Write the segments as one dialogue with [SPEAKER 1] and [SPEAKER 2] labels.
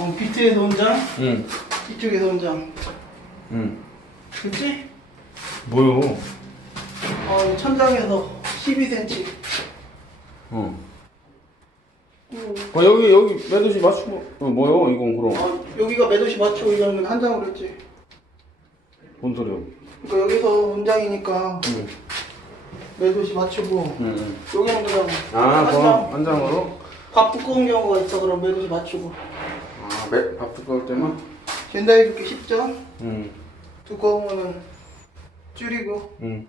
[SPEAKER 1] 어, 비트에서 혼장,
[SPEAKER 2] 응.
[SPEAKER 1] 이쪽에서 혼장.
[SPEAKER 2] 응.
[SPEAKER 1] 그치?
[SPEAKER 2] 뭐요?
[SPEAKER 1] 어, 이 천장에서 12cm.
[SPEAKER 2] 어. 어 여기 여기 매듭이 맞추고 어, 뭐요? 이건 그럼
[SPEAKER 1] 어, 여기가 매도시 맞추고 이거는 한 장으로 했지.
[SPEAKER 2] 뭔 소리야?
[SPEAKER 1] 그러니까 여기서 혼장이니까
[SPEAKER 2] 응.
[SPEAKER 1] 매도시 맞추고
[SPEAKER 2] 응.
[SPEAKER 1] 여기는 그냥
[SPEAKER 2] 아,
[SPEAKER 1] 한
[SPEAKER 2] 그럼
[SPEAKER 1] 장.
[SPEAKER 2] 한 장으로?
[SPEAKER 1] 밥 두꺼운 경우가 있어 그럼 매도시 맞추고
[SPEAKER 2] 아, 매, 밥 두꺼울 때만?
[SPEAKER 1] 젠다이 두께 10점
[SPEAKER 2] 응.
[SPEAKER 1] 두꺼우면은 줄이고
[SPEAKER 2] 응.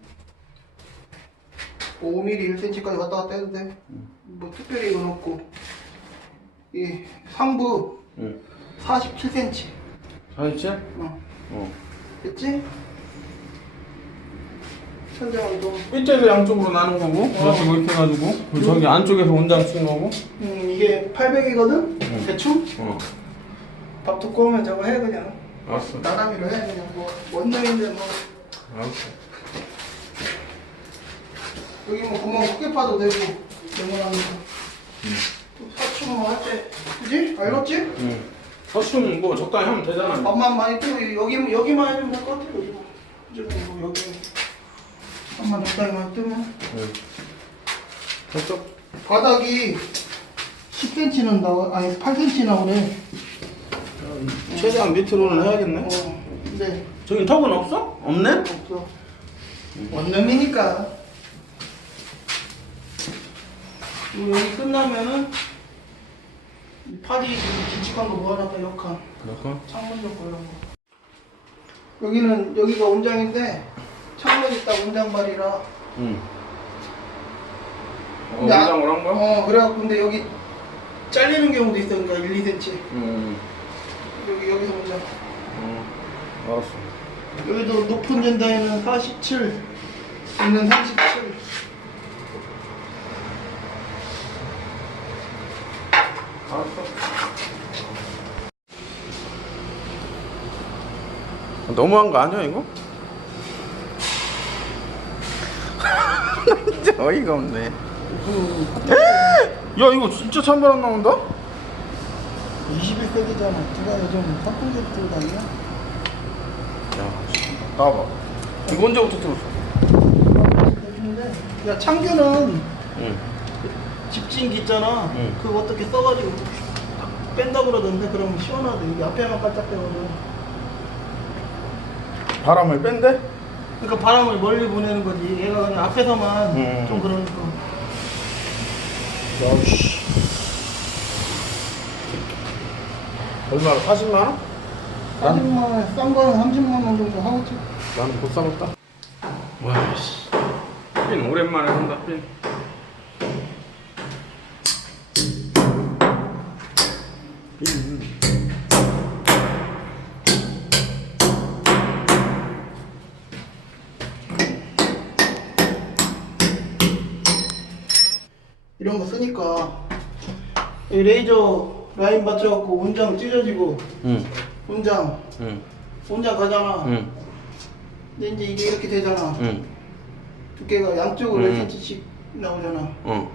[SPEAKER 1] 5mm 1cm까지 왔다 갔다 해도 돼. 뭐 특별히 이건 없고 이 상부
[SPEAKER 2] 응.
[SPEAKER 1] 47cm
[SPEAKER 2] 사진
[SPEAKER 1] 어.
[SPEAKER 2] 어.
[SPEAKER 1] 됐지? 천장은 좀
[SPEAKER 2] 밑에서 양쪽으로 나눈 거고 이렇게 이렇게 해가지고 그리고 저기 안쪽에서 원장 치는 거고
[SPEAKER 1] 음, 이게 800이거든?
[SPEAKER 2] 응.
[SPEAKER 1] 대충?
[SPEAKER 2] 어.
[SPEAKER 1] 밥 두꺼 우면 저거 해 그냥
[SPEAKER 2] 알았어
[SPEAKER 1] 나가미로 해 그냥 뭐 원룸인데 뭐
[SPEAKER 2] 알았어
[SPEAKER 1] 여기 뭐 구멍 크게 파도 되고 영원하니까 사춘 뭐할때 그지? 알겠지?
[SPEAKER 2] 응. 서춤 뭐 적당히 하면 되잖아
[SPEAKER 1] 밥만 많이 뜨고 여기 여기만 해주면 될 것 같아 여기 그지? 뭐 여기 밥만 적당히만 뜨면
[SPEAKER 2] 응. 됐어?
[SPEAKER 1] 바닥이 10cm는 나와 아니 8cm 나오네
[SPEAKER 2] 최대한 밑으로는 해야겠네
[SPEAKER 1] 어 근데
[SPEAKER 2] 저기 턱은 없어? 없네?
[SPEAKER 1] 없어 원룸이니까 그리고 여기 끝나면은 이 파리 기축한 거 모아놨다 역한
[SPEAKER 2] 그럴까?
[SPEAKER 1] 창문 좀 걸는 거 여기는 여기가 온장인데 창문이 딱 온장발이라
[SPEAKER 2] 응. 어,
[SPEAKER 1] 근데 아-
[SPEAKER 2] 원장으로 한 거야?
[SPEAKER 1] 어 그래갖고 근데 여기 잘리는 경우도 있어 그러니까 1, 2cm
[SPEAKER 2] 응.
[SPEAKER 1] 여기 여기서 온장
[SPEAKER 2] 어. 알았어
[SPEAKER 1] 여기도 높은 젠다에는 47 있는 37
[SPEAKER 2] 알았어 너무한 거 아니야 이거? 진짜 어이가 없네 야 이거 진짜 찬바람 나온다?
[SPEAKER 1] 21세기잖아. 누가 요즘 선풍기 들고 다니냐?
[SPEAKER 2] 야 나와봐. 이거 언제부터?
[SPEAKER 1] 근데? 야 창규는
[SPEAKER 2] 응.
[SPEAKER 1] 집진기 있잖아.
[SPEAKER 2] 응.
[SPEAKER 1] 그거 어떻게 써가지고 딱 뺀다 그러던데? 그럼 시원하대. 여기 앞에만 깔짝대거든.
[SPEAKER 2] 바람을 뺀대?
[SPEAKER 1] 그러니까 바람을 멀리 보내는 거지. 얘가 그냥 앞에서만
[SPEAKER 2] 음.
[SPEAKER 1] 좀 그러니까.
[SPEAKER 2] 야 씨 얼마나 40만원?
[SPEAKER 1] 30만 싼 거는 30만 원 정도 하고지
[SPEAKER 2] 나는 못 사먹다 와 씨 핀 오랜만에 한다 핀 핀.
[SPEAKER 1] 이런 거 쓰니까 이 레이저 라인 맞춰갖고 온장 찢어지고
[SPEAKER 2] 응,
[SPEAKER 1] 온장
[SPEAKER 2] 응,
[SPEAKER 1] 온장 가잖아
[SPEAKER 2] 응,
[SPEAKER 1] 근데 이제 이게 이렇게 되잖아
[SPEAKER 2] 응,
[SPEAKER 1] 두께가 양쪽으로
[SPEAKER 2] 음.
[SPEAKER 1] 1cm씩 나오잖아
[SPEAKER 2] 어.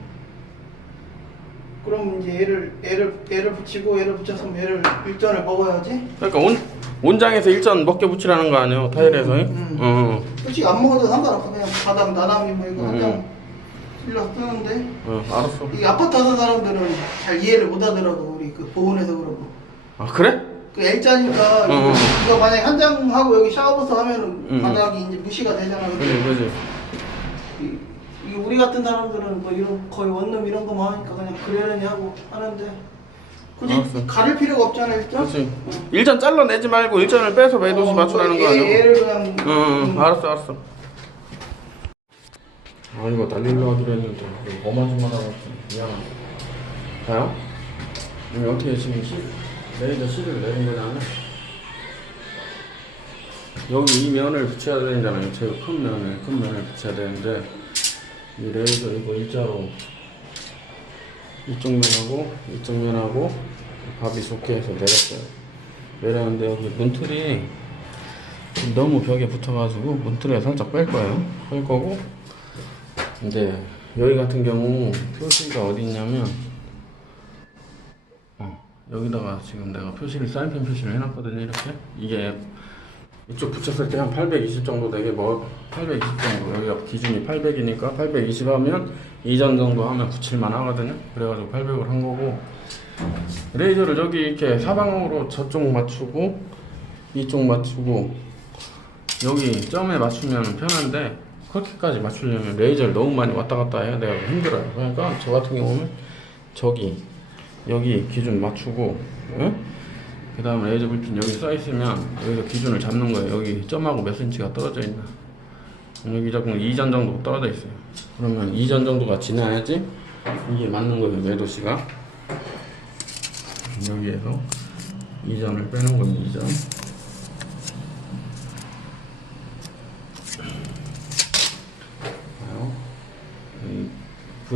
[SPEAKER 1] 그럼 이제 얘를 얘를 얘를 붙이고 얘를 붙여서 얘를 일전을 먹어야지
[SPEAKER 2] 그러니까 온, 온장에서 일전 먹게 붙이라는 거 아니에요? 타일에서?
[SPEAKER 1] 음.
[SPEAKER 2] 어,
[SPEAKER 1] 솔직히 안 먹어도 상관없어 그냥 바닥 나담이 뭐 이거
[SPEAKER 2] 음.
[SPEAKER 1] 한 장 일러 쓰는데
[SPEAKER 2] 어, 알았어.
[SPEAKER 1] 이 아파트 하는 사람들은 잘 이해를 못 하더라고 우리 그 보온에서 그러고
[SPEAKER 2] 아, 그래?
[SPEAKER 1] 그 L자니까
[SPEAKER 2] 어.
[SPEAKER 1] 이거 만약에 한장 하고 여기 샤워부스 하면은
[SPEAKER 2] 음.
[SPEAKER 1] 바닥이 이제 무시가 되잖아
[SPEAKER 2] 그지,
[SPEAKER 1] 근데
[SPEAKER 2] 그지.
[SPEAKER 1] 이, 이 우리 같은 사람들은 뭐 이런 거의 원룸 이런 거만 하니까 그냥 그러려니 하고 하는데 굳이
[SPEAKER 2] 알았어.
[SPEAKER 1] 가릴 필요가 없잖아 일단
[SPEAKER 2] 그렇지. 일전 잘라내지 말고 일전을 빼서 매도시
[SPEAKER 1] 어,
[SPEAKER 2] 맞추라는 거
[SPEAKER 1] 얘-
[SPEAKER 2] 아니야?
[SPEAKER 1] 얘를 그냥
[SPEAKER 2] 응, 응,
[SPEAKER 1] 음.
[SPEAKER 2] 알았어, 알았어. 아, 이거 날리려 하기로 했는데, 이거 하다가 미안하다. 자요? 이거 어떻게 지금 시, 레이저 실을 내린 거잖아요? 여기 이 면을 붙여야 되잖아요. 제일 큰 면을, 큰 면을 붙여야 되는데, 이 레이저 이거 일자로 이쪽 면하고, 이쪽 면하고, 밥이 좋게 해서 내렸어요. 내렸는데, 여기 문틀이 너무 벽에 붙어가지고 문틀에 살짝 뺄 거예요. 뺄 거고. 근데 여기 같은 경우 표시가 어디 있냐면 어, 여기다가 지금 내가 표시를 사인펜 표시를 해놨거든요 이렇게. 이게 이쪽 붙였을 때 한 820 정도 되게 뭐 820 정도. 여기가 기준이 800이니까 820 하면 이전 정도 하면 붙일만 하거든요. 그래가지고 800을 한 거고. 레이저를 여기 이렇게 사방으로 저쪽 맞추고 이쪽 맞추고 여기 점에 맞추면 편한데 그렇게까지 맞추려면 레이저를 너무 많이 왔다 갔다 해야 돼요 힘들어요. 그러니까 저 같은 경우는 저기 여기 기준 맞추고 그 다음에 레이저 불핀 여기 써 있으면 여기서 기준을 잡는 거예요. 여기 점하고 몇 센치가 떨어져 있나. 여기 조금 2전 정도 떨어져 있어요. 그러면 2전 정도가 지나야지 이게 맞는 거예요 매도시가. 여기에서 2전을 빼는 거예요 2전 봐요. 이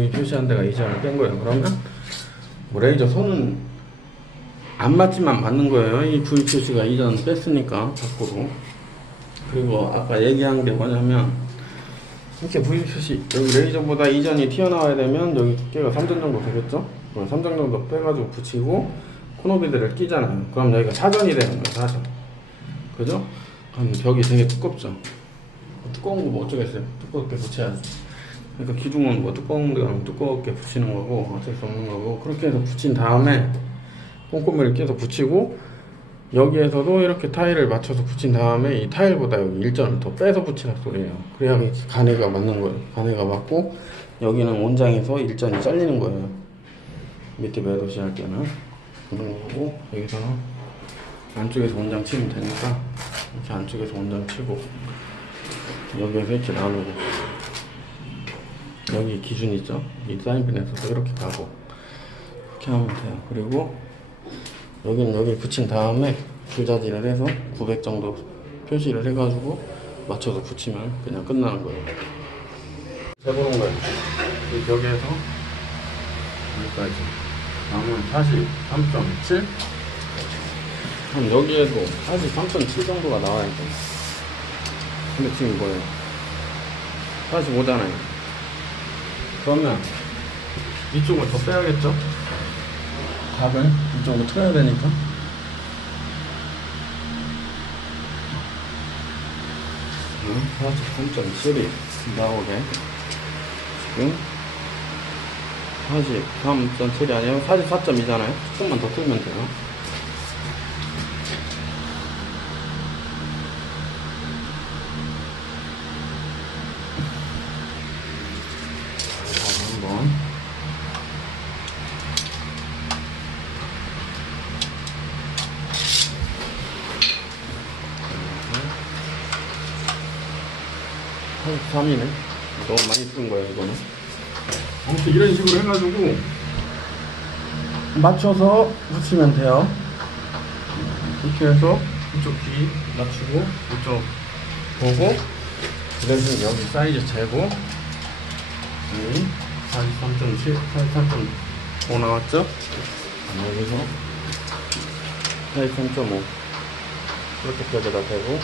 [SPEAKER 2] V 표시한 데가 2전을 뺀 거예요 그러면 뭐 레이저 손은 안 맞지만 맞는 거예요. 이 V 표시가 이전 뺐으니까 밖으로. 그리고 아까 얘기한 게 뭐냐면 이렇게 V 표시 여기 레이저보다 이전이 튀어나와야 되면 여기 두께가 3전 정도 되겠죠? 그럼 3전 정도 빼가지고 붙이고 코너비드를 끼잖아요. 그럼 여기가 사전이 되는 거예요. 사전. 그죠? 그럼 벽이 되게 두껍죠. 두꺼운 거 뭐 어쩌겠어요. 두껍게 붙여야지. 그러니까 기둥은 뭐 두꺼운 데는 두껍게 붙이는 거고 어쩔 수 없는 거고 그렇게 해서 붙인 다음에 꼼꼼히를 깨서 붙이고 여기에서도 이렇게 타일을 맞춰서 붙인 다음에 이 타일보다 여기 일전을 더 빼서 붙이라 소리예요. 그래야 가네가 맞는 거예요. 가네가 맞고 여기는 온장에서 일전이 잘리는 거예요. 밑에 매도시 할 때는 그런 거고 여기서는 안쪽에서 온장 치면 되니까 이렇게 안쪽에서 온장 치고 여기에서 이렇게 나누고 여기 기준 있죠? 이 사인펜에서도 이렇게 가고 이렇게 하면 돼요. 그리고 여기는 여기 붙인 다음에 줄자질을 해서 900 정도 표시를 해가지고 맞춰서 붙이면 그냥 끝나는 거예요. 해보는 거예요. 이 벽에서 여기까지 남은 43.7한 여기에도 43.7 정도가 나와야 돼. 근데 지금 뭐예요? 45잖아요. 그러면 이쪽을 더 빼야겠죠? 각을 이쪽으로 틀어야 되니까 응? 43.7이 나오게 지금 43.7이 아니라 44.2잖아요 조금만 더 틀면 돼요 다시 한번 한 3이네. 너무 많이 쓴 거예요, 이거는. 아무튼 이런 식으로 해가지고 맞춰서 붙이면 돼요. 이렇게 해서 이쪽 귀 맞추고 이쪽 보고 그래서 여기 사이즈 재고. 여기 43.7, 43.5 나왔죠? 여기서 43.5 이렇게 벽에다 대고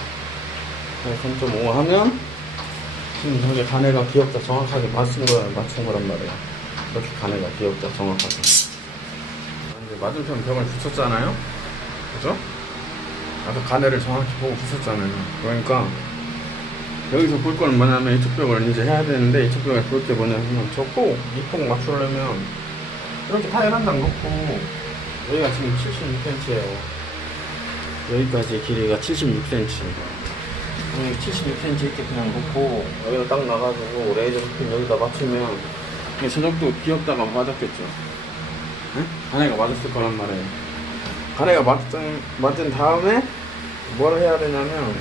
[SPEAKER 2] 43.5 하면 지금 저게 가네가 기억자 정확하게 맞춘 거야 맞춘 거란 말이야. 이렇게 가네가 기억자 정확하게 맞은편 벽을 붙였잖아요. 그죠? 아까 가네를 정확히 보고 붙였잖아요. 그러니까 여기서 볼 거는 뭐냐면 이쪽 벽을 이제 해야 되는데 이쪽 벽을 볼게 뭐냐면 저폭 이폭 맞추려면 이렇게 타일 한장 넣고 여기가 지금 76cm예요. 여기까지 길이가 76cm 76cm 이렇게 그냥 놓고 여기다 딱 나가지고 레이저 스핀 여기다 맞추면 정도 기억다가 맞았겠죠 네? 가네가 맞았을 거란 말이에요. 가네가 맞은, 맞은 다음에 뭘 해야 되냐면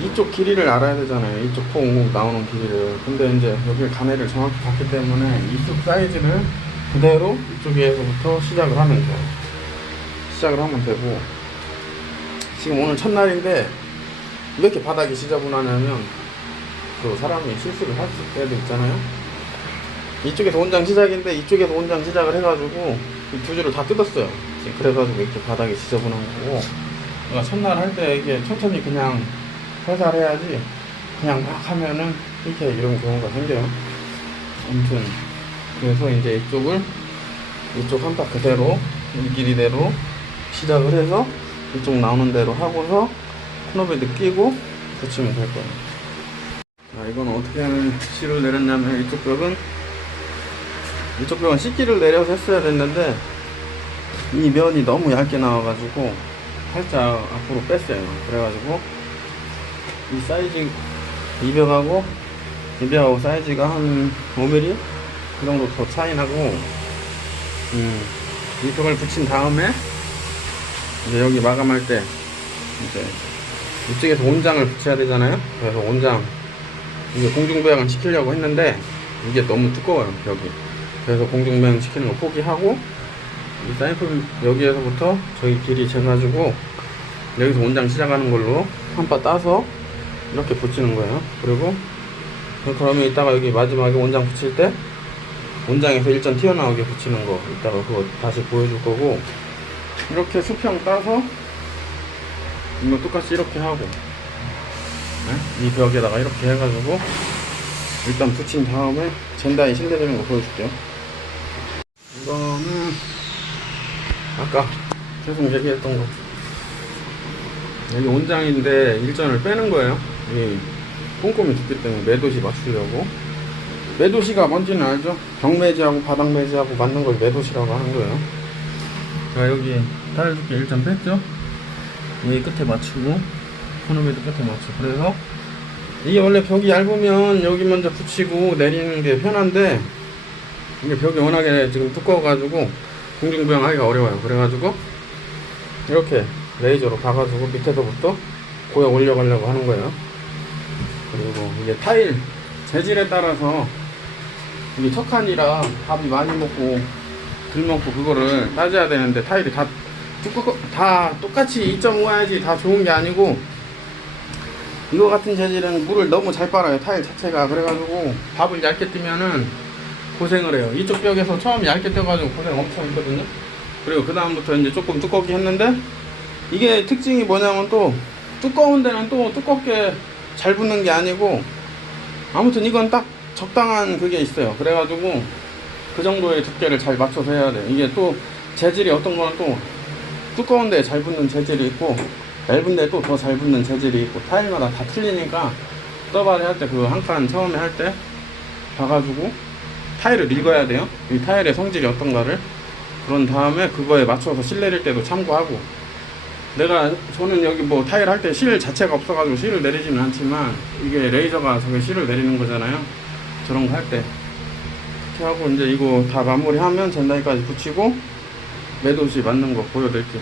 [SPEAKER 2] 이쪽 길이를 알아야 되잖아요. 이쪽 폭 나오는 길이를. 근데 이제 여기 가네를 정확히 봤기 때문에 이쪽 사이즈를 그대로 이쪽에서부터 시작을 하면 돼요. 시작을 하면 되고. 지금 오늘 첫날인데 왜 이렇게 바닥이 지저분하냐면 그 사람이 실수를 할 때도 있잖아요 이쪽에서 원장 시작인데 이쪽에서 원장 시작을 해가지고 이 두 줄을 다 뜯었어요. 그래가지고 이렇게 바닥이 지저분한 거고. 그러니까 첫날 할 때 이게 천천히 그냥 살살 해야지 그냥 막 하면은 이렇게 이런 경우가 생겨요. 아무튼 그래서 이제 이쪽을 이쪽 한딱 그대로 이 길이대로 시작을 해서 이쪽 나오는 대로 하고서 코너베드 끼고 붙이면 될 거예요. 자, 이건 어떻게 하면 실을 내렸냐면 이쪽 벽은 이쪽 벽은 C끼를 내려서 했어야 됐는데 이 면이 너무 얇게 나와가지고 살짝 앞으로 뺐어요. 그래가지고 이 사이즈 이 벽하고 이 벽하고 사이즈가 한 5mm 그 정도 더 차이 나고 음, 이 벽을 붙인 다음에 이제 여기 마감할 때 이제 이쪽에서 온장을 붙여야 되잖아요. 그래서 온장 이게 공중부양을 시키려고 했는데 이게 너무 두꺼워요 벽이. 그래서 공중부양 시키는 거 포기하고 이 사이클 여기에서부터 저기 길이 재가지고 여기서 온장 시작하는 걸로 한파 따서 이렇게 붙이는 거예요. 그리고 그러면 이따가 여기 마지막에 온장 붙일 때 온장에서 일전 튀어나오게 붙이는 거 이따가 그거 다시 보여줄 거고 이렇게 수평 따서 이거 똑같이 이렇게 하고 네? 이 벽에다가 이렇게 해가지고 일단 붙인 다음에 젠다에 실내되는 거 보여줄게요 이거는 아까 계속 얘기했던 거. 여기 온장인데 일전을 빼는 거예요. 이 꼼꼼히 두기 때문에 매도시 맞추려고. 매도시가 뭔지는 알죠? 벽매지하고 바닥매지하고 맞는 걸 매도시라고 하는 거예요. 자 여기 타일 두께 일전 뺐죠? 여기 끝에 맞추고 코너베드 끝에 맞추고 그래서 이게 원래 벽이 얇으면 여기 먼저 붙이고 내리는 게 편한데 이게 벽이 워낙에 지금 두꺼워가지고 공중부양 하기가 어려워요. 그래가지고 이렇게 레이저로 봐가지고 밑에서부터 고여 올려가려고 하는 거예요. 그리고 이게 타일 재질에 따라서 이게 척한이라 밥이 많이 먹고 덜 먹고 그거를 따져야 되는데 타일이 다 두꺼 다 똑같이 2.5야지 다 좋은 게 아니고 이거 같은 재질은 물을 너무 잘 빨아요. 타일 자체가. 그래가지고 밥을 얇게 뜨면은 고생을 해요. 이쪽 벽에서 처음 얇게 떠가지고 고생 엄청 했거든요. 그리고 그 다음부터 이제 조금 두껍게 했는데 이게 특징이 뭐냐면 또 두꺼운 데는 또 두껍게 잘 붙는 게 아니고 아무튼 이건 딱 적당한 그게 있어요. 그래가지고 그 정도의 두께를 잘 맞춰서 해야 돼 이게 또 재질이 어떤 거는 또 두꺼운 데에 잘 붙는 재질이 있고 얇은 데에 또더 잘 붙는 재질이 있고 타일마다 다 틀리니까 떠발이 할때 그 한 칸 처음에 할 때 봐가지고 타일을 읽어야 돼요? 이 타일의 성질이 어떤가를? 그런 다음에 그거에 맞춰서 실 내릴 때도 참고하고. 내가 저는 여기 뭐 타일 할 때 실 자체가 없어가지고 실을 내리지는 않지만 이게 레이저가 저게 실을 내리는 거잖아요. 저런 거 할 때. 이렇게 하고 이제 이거 다 마무리하면 젠다이까지 붙이고 매도시 맞는 거 보여드릴게요.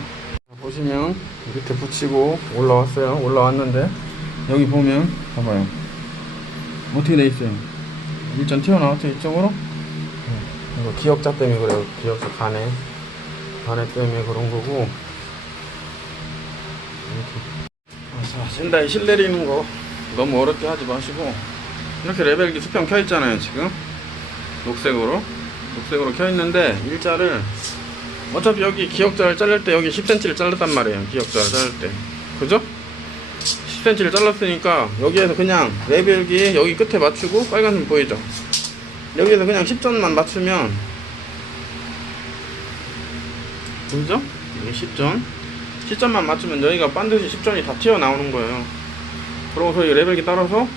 [SPEAKER 2] 보시면 밑에 붙이고 올라왔어요. 올라왔는데 여기 보면 봐봐요. 어떻게 돼 있어요? 일전 튀어나왔죠 이쪽으로 이거 기역자 때문에 그래요. 기역자 간에. 간에 때문에 그런 거고. 이렇게. 자 젠다이 실 내리는 거. 너무 어렵게 하지 마시고. 이렇게 레벨기 수평 켜 있잖아요 지금. 녹색으로. 녹색으로 켜 있는데 일자를 어차피 여기 기역자를 자를 때 여기 10cm를 잘랐단 말이에요 기역자를 자를 때. 그죠? 10cm를 잘랐으니까 여기에서 그냥 레벨기 여기 끝에 맞추고 빨간색 보이죠? 여기에서 그냥 10점만 맞추면 보이죠? 여기 10점 10점만 맞추면 여기가 반드시 10점이 다 튀어나오는 거예요. 그러고서 이 레벨기 따라서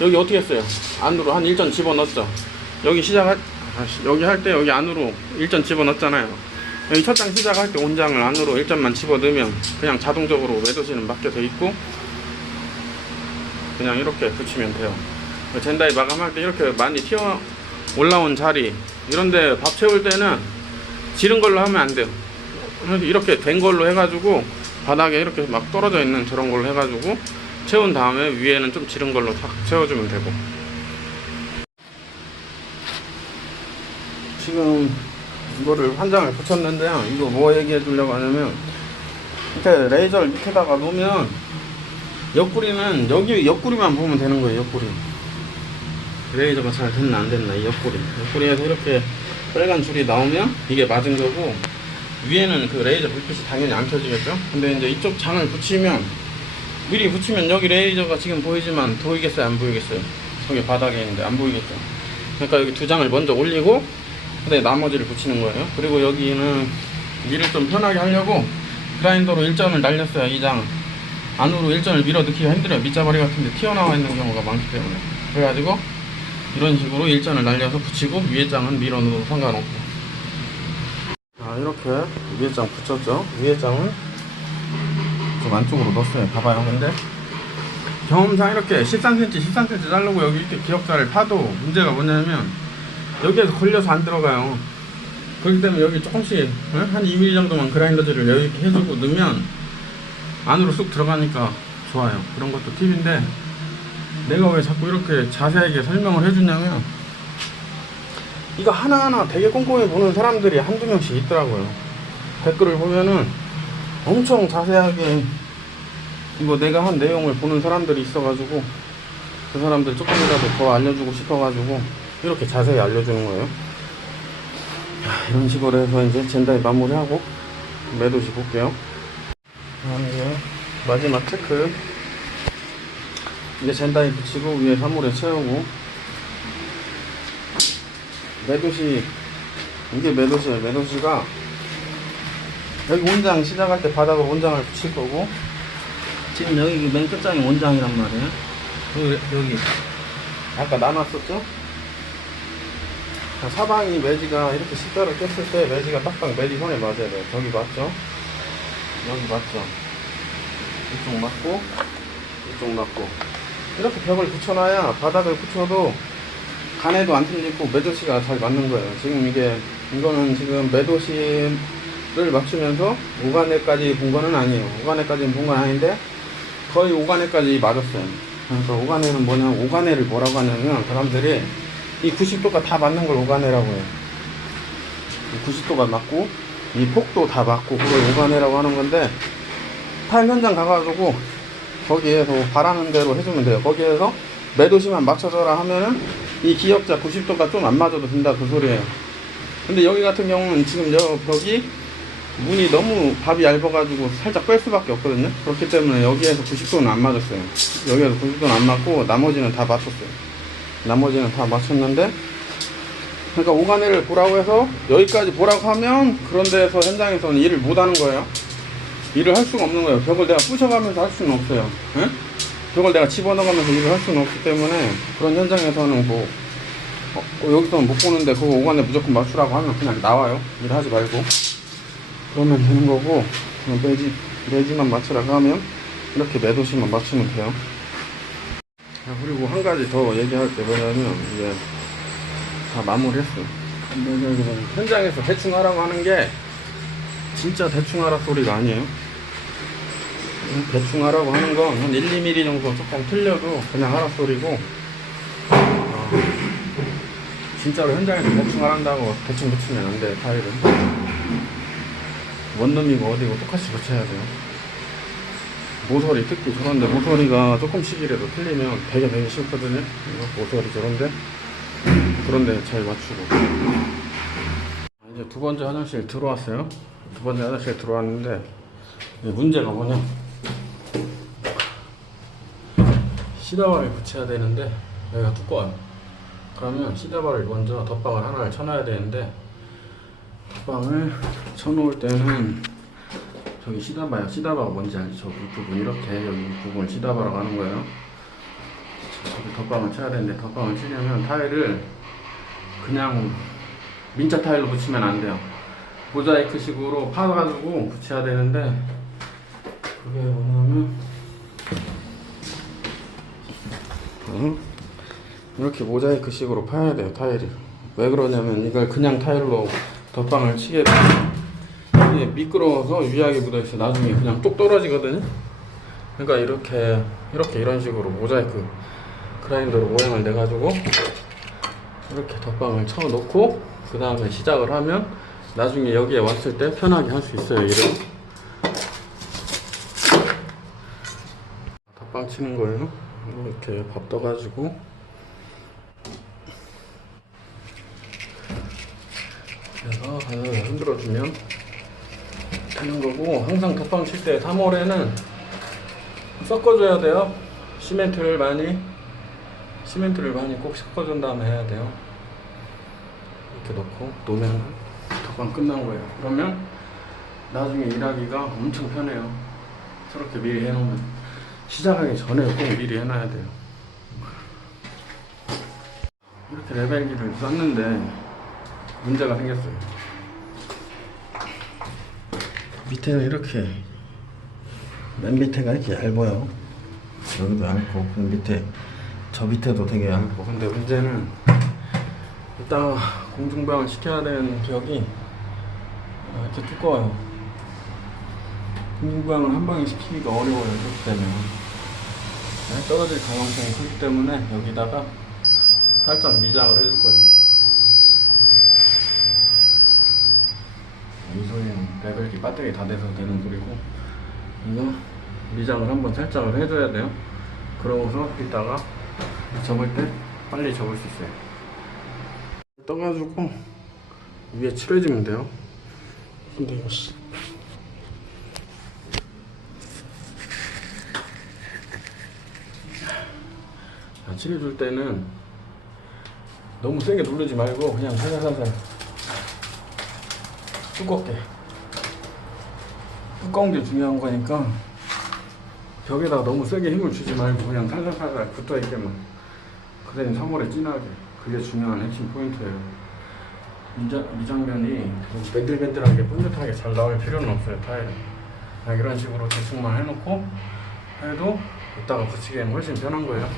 [SPEAKER 2] 여기 어떻게 했어요? 안으로 한 1점 집어넣었죠. 여기 시작할 아씨, 여기 할 때 여기 안으로 1점 집어넣었잖아요. 여기 첫 장 시작할 때 온장을 안으로 1점만 집어넣으면 그냥 자동적으로 매도시는 맡겨져 있고 그냥 이렇게 붙이면 돼요 젠다이 마감할 때 이렇게 많이 튀어 올라온 자리. 이런데 밥 채울 때는 지른 걸로 하면 안 돼요. 이렇게 된 걸로 해가지고 바닥에 이렇게 막 떨어져 있는 저런 걸로 해가지고 채운 다음에 위에는 좀 지른 걸로 탁 채워주면 되고. 지금 이거를 환장을 붙였는데요. 이거 뭐 얘기해 주려고 하냐면 밑에 레이저를 밑에다가 놓으면 옆구리는 여기 옆구리만 보면 되는 거예요 옆구리 레이저가 잘 됐나 안 됐나 이 옆구리. 옆구리에서 이렇게 빨간 줄이 나오면 이게 맞은 거고 위에는 그 레이저 불빛이 당연히 안 켜지겠죠? 근데 이제 이쪽 장을 붙이면 미리 붙이면 여기 레이저가 지금 보이지만 보이겠어요? 안 보이겠어요? 저기 바닥에 있는데 안 보이겠죠? 그러니까 여기 두 장을 먼저 올리고 근데 나머지를 붙이는 거예요. 그리고 여기는 밀을 좀 편하게 하려고 그라인더로 일전을 날렸어요 이 장. 안으로 일전을 밀어 넣기가 힘들어요. 밑자바리 같은데 튀어나와 있는 경우가 많기 때문에. 그래가지고 이런 식으로 일전을 날려서 붙이고 위에 장은 밀어 넣어도 상관없고. 자 이렇게 위에 장 붙였죠? 위에 장은 좀 안쪽으로 넣었어요. 봐봐요 근데 경험상 이렇게 13cm 13cm 자르고 여기 이렇게 기역자를 파도 문제가 뭐냐면 여기에서 걸려서 안 들어가요. 그렇기 때문에 여기 조금씩 어? 한 2mm 정도만 그라인더질을 여기 이렇게 해주고 넣으면 안으로 쑥 들어가니까 좋아요. 그런 것도 팁인데 내가 왜 자꾸 이렇게 자세하게 설명을 해주냐면 이거 하나하나 되게 꼼꼼히 보는 사람들이 한두 명씩 있더라고요. 댓글을 보면은 엄청 자세하게 이거 내가 한 내용을 보는 사람들이 있어가지고 그 사람들 조금이라도 더 알려주고 싶어가지고 이렇게 자세히 알려주는 거예요. 자, 이런 식으로 해서 이제 젠다이 마무리하고 매도시 볼게요. 자, 이제 마지막 체크 이제 젠다이 붙이고 위에 사물에 채우고. 매도시 이게 매도시예요 매도시가 여기 원장 시작할 때 바닥으로 원장을 붙일 거고. 지금 여기 맨 끝장이 원장이란 말이에요. 여기, 여기. 아까 나눴었죠? 자, 사방이 매지가 이렇게 십자를 꼈을 때 매지가 딱딱 매지 선에 맞아야 돼요. 저기 맞죠? 여기 맞죠? 이쪽 맞고 이쪽 맞고 이렇게 벽을 붙여놔야 바닥을 붙여도 간에도 안 틀리고 매도시가 잘 맞는 거예요. 지금 이게 이거는 지금 매도시를 맞추면서 오간에까지 본 거는 아니에요. 오간에까지 본건 아닌데 거의 오간에까지 맞았어요. 그러니까 오간에는 뭐냐 오간에를 뭐라고 하냐면 사람들이 이 90도가 다 맞는 걸 오간에라고 해요. 이 90도가 맞고 이 폭도 다 맞고 그걸 오간에라고 하는 건데 타일 현장 가가지고 거기에서 바라는 대로 해주면 돼요. 거기에서 매도시만 맞춰줘라 하면은 이 기역자 90도가 좀 안 맞아도 된다 그 소리예요. 근데 여기 같은 경우는 지금 저 벽이 문이 너무 밥이 얇아가지고 살짝 뺄 수밖에 없거든요. 그렇기 때문에 여기에서 90도는 안 맞았어요. 여기에서 90도는 안 맞고 나머지는 다 맞췄어요. 나머지는 다 맞췄는데 그러니까 오간에를 보라고 해서 여기까지 보라고 하면 그런 데서 현장에서는 일을 못 하는 거예요 일을 할 수가 없는 거예요. 벽을 내가 부셔가면서 할 수는 없어요. 예? 벽을 내가 집어넣어가면서 일을 할 수는 없기 때문에 그런 현장에서는 뭐 어, 어, 여기서는 못 보는데 그거 오간에 무조건 맞추라고 하면 그냥 나와요. 일하지 말고. 그러면 되는 거고 그냥 매지, 매지만 맞추라고 하면 이렇게 매도시만 맞추면 돼요. 자, 그리고 한 가지 더 얘기할 게 뭐냐면 이제 다 마무리했어요. 근데 이제 그냥 현장에서 대충 하라고 하는 게 진짜 대충 하라 소리가 아니에요 그냥 대충 하라고 하는 건 한 1, 2mm 정도 조금 틀려도 그냥 하라 소리고 어, 진짜로 현장에서 대충 하란다고 대충 붙이면 안 돼 타일은 원룸이고 어디고 똑같이 붙여야 돼요. 모서리 특히 저런데 모서리가 조금씩이라도 틀리면 되게 되게 싫거든요. 모서리 저런데 그런데 잘 맞추고. 아, 이제 두 번째 화장실 들어왔어요. 두 번째 화장실 들어왔는데 문제가 뭐냐? 시다발을 붙여야 되는데 여기가 두꺼워요. 그러면 시다발을 먼저 덧방을 하나를 쳐놔야 되는데 덧방을 쳐놓을 때는 저기 시다바요. 시다바가 뭔지 알죠? 저기 부분 이렇게 여기 부분을 시다바라고 하는 거예요. 저기 덧방을 쳐야 되는데 덧방을 치려면 타일을 그냥 민자 타일로 붙이면 안 돼요. 모자이크 식으로 파가지고 붙여야 되는데 그게 뭐냐면 응? 이렇게 모자이크 식으로 파야 돼요 타일을. 왜 그러냐면 이걸 그냥 타일로 덧방을 치게 되면 이게 미끄러워서 유리하게 묻어있어 나중에 그냥 뚝 떨어지거든요 그러니까 이렇게 이렇게 이런 식으로 모자이크 그라인더로 모양을 내가지고 이렇게 덧방을 쳐 놓고 그 다음에 시작을 하면 나중에 여기에 왔을 때 편하게 할 수 있어요 일을 덧방 치는 거예요 이렇게 밥 떠가지고. 그래서 바닥을 흔들어주면 되는 거고 항상 덧방 칠 때 3월에는 섞어줘야 돼요. 시멘트를 많이 시멘트를 많이 꼭 섞어준 다음에 해야 돼요 이렇게 넣고 놓으면 덧방 끝난 거예요 그러면 나중에 일하기가 엄청 편해요. 저렇게 미리 해놓으면 시작하기 전에 꼭 미리 해놔야 돼요. 이렇게 레벨기를 썼는데 문제가 생겼어요. 밑에는 이렇게 맨 밑에가 이렇게 얇아요. 여기도 얇고 그 밑에 저 밑에도 되게 얇고 근데 문제는 이따가 공중부양을 시켜야 되는 벽이 아, 이렇게 두꺼워요. 공중부양을 한 방에 시키기가 어려워요. 이렇게 되면 네, 떨어질 가능성이 크기 때문에 여기다가 살짝 미장을 해줄 거예요. 이 소리는 레벨기 배터리 다 돼서 되는 소리고 이거 미장을 한번 살짝을 해줘야 돼요. 그러고서 이따가 접을 때 빨리 접을 수 있어요. 떠가지고 위에 칠해주면 돼요. 근데 이거 씨. 자, 칠해줄 때는 너무 세게 누르지 말고 그냥 살살살살 두껍게 두꺼운 게 중요한 거니까 벽에다가 너무 세게 힘을 주지 말고 그냥 살살살살 붙어있게만 그래 3월에 진하게 그게 중요한 핵심 포인트예요. 미장, 미장면이 밴들밴들하게 쫀득하게 잘 나올 필요는 없어요 타일은. 이런 식으로 대충만 해놓고 해도 이따가 붙이기에는 훨씬 편한 거예요.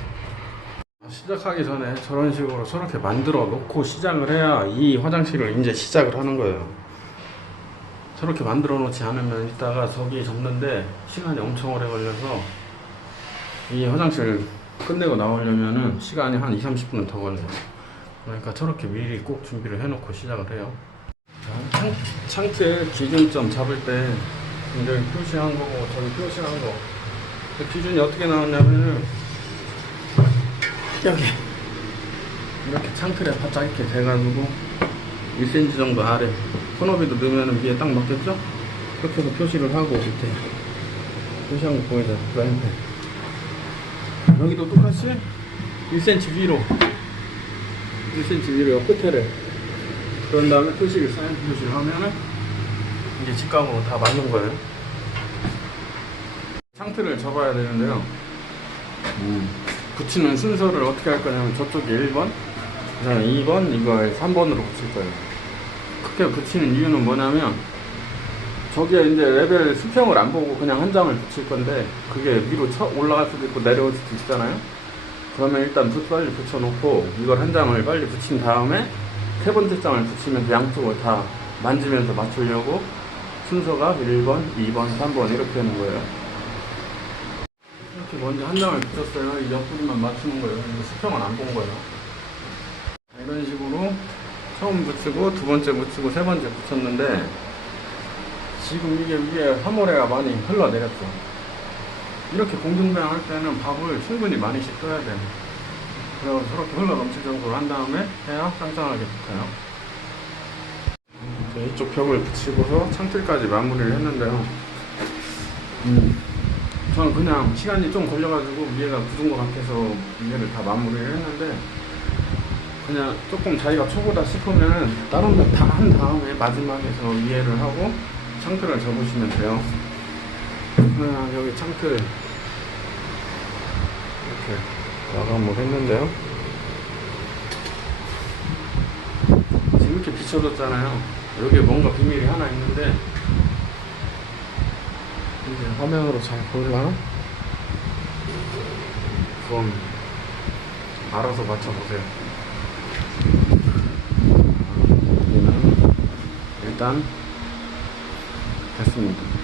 [SPEAKER 2] 시작하기 전에 저런 식으로 저렇게 만들어 놓고 시작을 해야 이 화장실을 이제 시작을 하는 거예요. 저렇게 만들어 놓지 않으면 이따가 저기 접는데 시간이 엄청 오래 걸려서 이 화장실 끝내고 나오려면은 시간이 한 2, 30분은 더 걸려요. 그러니까 저렇게 미리 꼭 준비를 해놓고 시작을 해요. 자, 창, 창틀 기준점 잡을 때 여기 표시한 거고 저기 표시한 거. 그 기준이 어떻게 나왔냐면은 여기 이렇게 창틀에 바짝 이렇게 돼가지고 1cm 정도 아래 손오비도 넣으면 위에 딱 맞겠죠? 그렇게 해서 표시를 하고 밑에 표시한 거 보이죠? 라인펜 여기도 똑같이 1cm 위로 1cm 위로 옆 끝에를. 그런 다음에 표시를 사인 표시를 하면은 이게 직각으로 다 맞는 거예요? 창틀을 접어야 되는데요. 음, 붙이는 순서를 어떻게 할 거냐면 저쪽에 1번 그 다음에 2번 이걸 3번으로 붙일 거예요. 그렇게 붙이는 이유는 뭐냐면 저기에 이제 레벨 수평을 안 보고 그냥 한 장을 붙일 건데 그게 위로 쳐 올라갈 수도 있고 내려올 수도 있잖아요. 그러면 일단 붓 빨리 붙여놓고 이걸 한 장을 빨리 붙인 다음에 세 번째 장을 붙이면서 양쪽을 다 만지면서 맞추려고 순서가 1번, 2번, 3번 이렇게 하는 거예요. 이렇게 먼저 한 장을 붙였어요. 이 옆구리만 맞추는 거예요. 수평은 안 본 거예요. 이런 식으로 처음 붙이고 두 번째 붙이고 세 번째 붙였는데 지금 이게 위에 화모래가 많이 흘러내렸어. 이렇게 공중부양 할 때는 밥을 충분히 많이씩 떠야 돼. 그래서 저렇게 흘러 넘칠 정도로 한 다음에 해야 짱짱하게 붙어요. 이제 이쪽 벽을 붙이고서 창틀까지 마무리를 했는데요. 음, 저는 그냥 시간이 좀 걸려가지고 위에가 굳은 것 같아서 위에를 다 마무리를 했는데 그냥 조금 자기가 초보다 싶으면 다른 거다한 다음에 마지막에서 위에를 하고 창틀을 접으시면 돼요. 그냥 여기 창틀 이렇게 마감을 했는데요. 지금 이렇게 비춰졌잖아요. 여기에 뭔가 비밀이 하나 있는데 이제 화면으로 잘 보려나? 그건 알아서 맞춰보세요. 여기는 일단 됐습니다.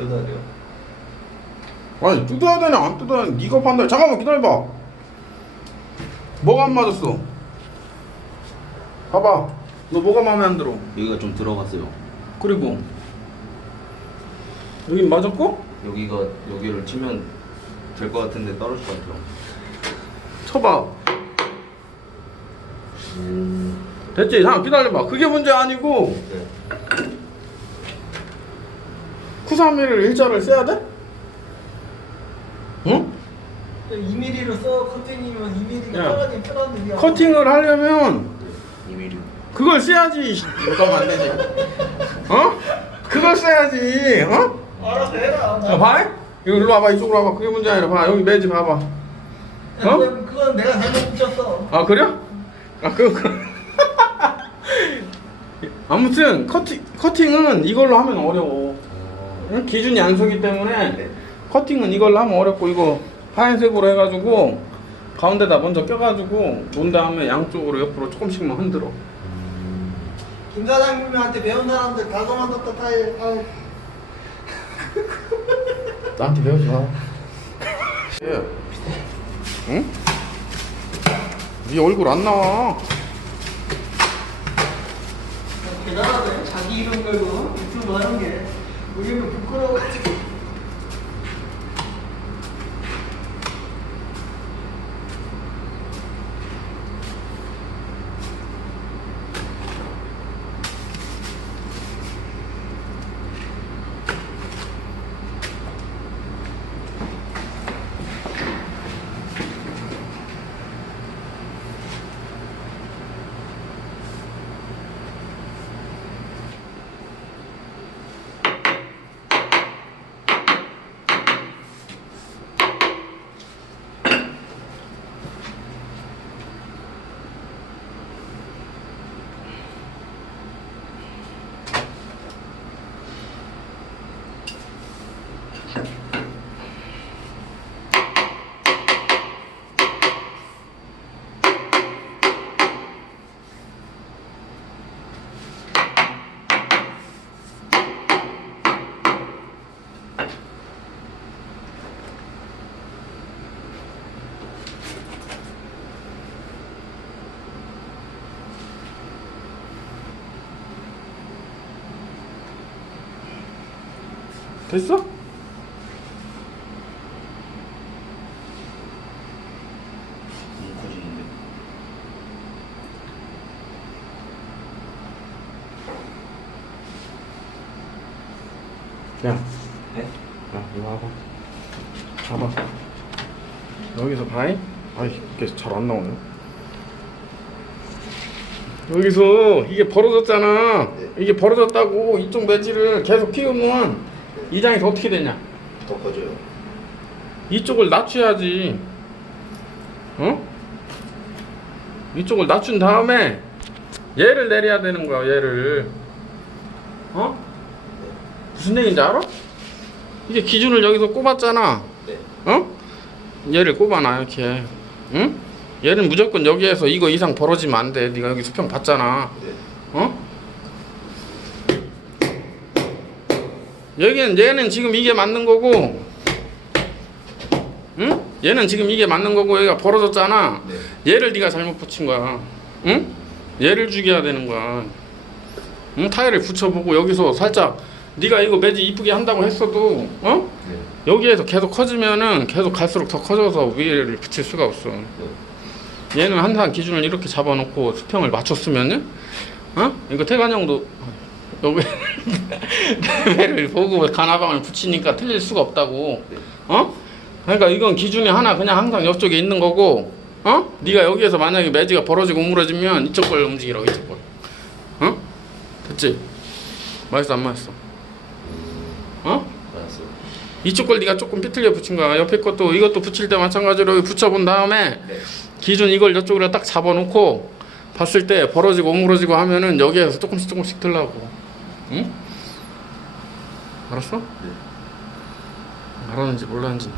[SPEAKER 1] 뜯어야 돼요.
[SPEAKER 2] 아니 뜯어야 되냐 안 뜯어야 되냐 네가 판단해 잠깐만 기다려봐 뭐가 안 맞았어 봐봐 너 뭐가 마음에 안 들어
[SPEAKER 3] 여기가 좀 들어갔어요.
[SPEAKER 2] 그리고 여긴 맞았고
[SPEAKER 3] 여기가 여기를 치면 될 것 같은데 떨어질 것 같아요.
[SPEAKER 2] 쳐봐 됐지? 잠깐 기다려봐. 그게 문제 아니고
[SPEAKER 3] 네.
[SPEAKER 2] 931을 일자를 써야 돼? 응?
[SPEAKER 1] 2mm로 써 커팅이면 2mm가
[SPEAKER 2] 야.
[SPEAKER 1] 편하긴 편한데
[SPEAKER 2] 커팅을 하려면
[SPEAKER 3] 2mm.
[SPEAKER 2] 그걸 써야지. 이거 안 되지. 어? 그걸 써야지. 어?
[SPEAKER 1] 알아서 해라
[SPEAKER 2] 야, 봐? 이거 일로 와봐. 이쪽으로 와봐. 그게 문제 아니라 봐. 여기 매지 봐봐.
[SPEAKER 1] 야,
[SPEAKER 2] 어?
[SPEAKER 1] 그건, 그건 내가 잘못 붙였어
[SPEAKER 2] 아 그래? 아 그. 그. 아무튼 커팅 커팅은 이걸로 하면 어려워. 응? 기준이 안 서기 때문에
[SPEAKER 3] 네.
[SPEAKER 2] 커팅은 이걸로 하면 어렵고 이거 하얀색으로 해가지고 가운데다 먼저 껴가지고 놓은 다음에 양쪽으로 옆으로 조금씩만 흔들어.
[SPEAKER 1] 김 사장님한테 배운 사람들 다 그만뒀다 타일 아유.
[SPEAKER 2] 나한테 배우지 마. 예. 응? 네 얼굴 안 나와.
[SPEAKER 1] 대단하네 자기 이름 걸고 유튜브 하는 게 우리는 부끄러워가지고
[SPEAKER 2] 됐어?
[SPEAKER 3] 커지는데.
[SPEAKER 2] 야,
[SPEAKER 3] 네?
[SPEAKER 2] 야 이거 봐봐. 봐봐. 여기서 봐이? 아이 이게 잘 안 나오네. 여기서 이게 벌어졌잖아.
[SPEAKER 3] 네.
[SPEAKER 2] 이게 벌어졌다고 이쪽 매지를 계속 키우면 이 장에서 어떻게 되냐?
[SPEAKER 3] 더 커져요.
[SPEAKER 2] 이쪽을 낮춰야지. 어? 이쪽을 낮춘 다음에 얘를 내려야 되는 거야, 얘를. 어? 무슨 얘기인지 알아? 이게 기준을 여기서 꼽았잖아.
[SPEAKER 3] 네.
[SPEAKER 2] 어? 얘를 꼽아놔, 이렇게. 응? 얘는 무조건 여기에서 이거 이상 벌어지면 안 돼. 네가 여기 수평 봤잖아.
[SPEAKER 3] 네.
[SPEAKER 2] 여기는 얘는 지금 이게 맞는 거고, 응? 얘는 지금 이게 맞는 거고 여기가 벌어졌잖아.
[SPEAKER 3] 네.
[SPEAKER 2] 얘를 네가 잘못 붙인 거야. 응? 얘를 죽여야 되는 거야. 응? 타일을 붙여보고 여기서 살짝 네가 이거 매지 이쁘게 한다고 했어도, 어?
[SPEAKER 3] 네.
[SPEAKER 2] 여기에서 계속 커지면은 계속 갈수록 더 커져서 위를 붙일 수가 없어.
[SPEAKER 3] 네.
[SPEAKER 2] 얘는 항상 기준을 이렇게 잡아놓고 수평을 맞췄으면은 어? 이거 태관형도 여기 대회를 보고 가나방을 붙이니까 틀릴 수가 없다고
[SPEAKER 3] 네.
[SPEAKER 2] 어? 그러니까 이건 기준이 하나 그냥 항상 옆쪽에 있는 거고 어? 네가 여기에서 만약에 매지가 벌어지고 우물어지면 이쪽 걸 움직이라고 이쪽 걸 어? 됐지? 맛있어 안 맛있어? 어?
[SPEAKER 3] 맞았어요.
[SPEAKER 2] 이쪽 걸 네가 조금 삐뚤게 붙인 거야 옆에 것도 이것도 붙일 때 마찬가지로 여기 붙여본 다음에
[SPEAKER 3] 네.
[SPEAKER 2] 기준 이걸 이쪽으로 딱 잡아놓고 봤을 때 벌어지고 오므러지고 하면은 여기에서 조금씩 조금씩 들라고 응? 알았어?
[SPEAKER 3] 네.
[SPEAKER 2] 알았는지 몰랐는지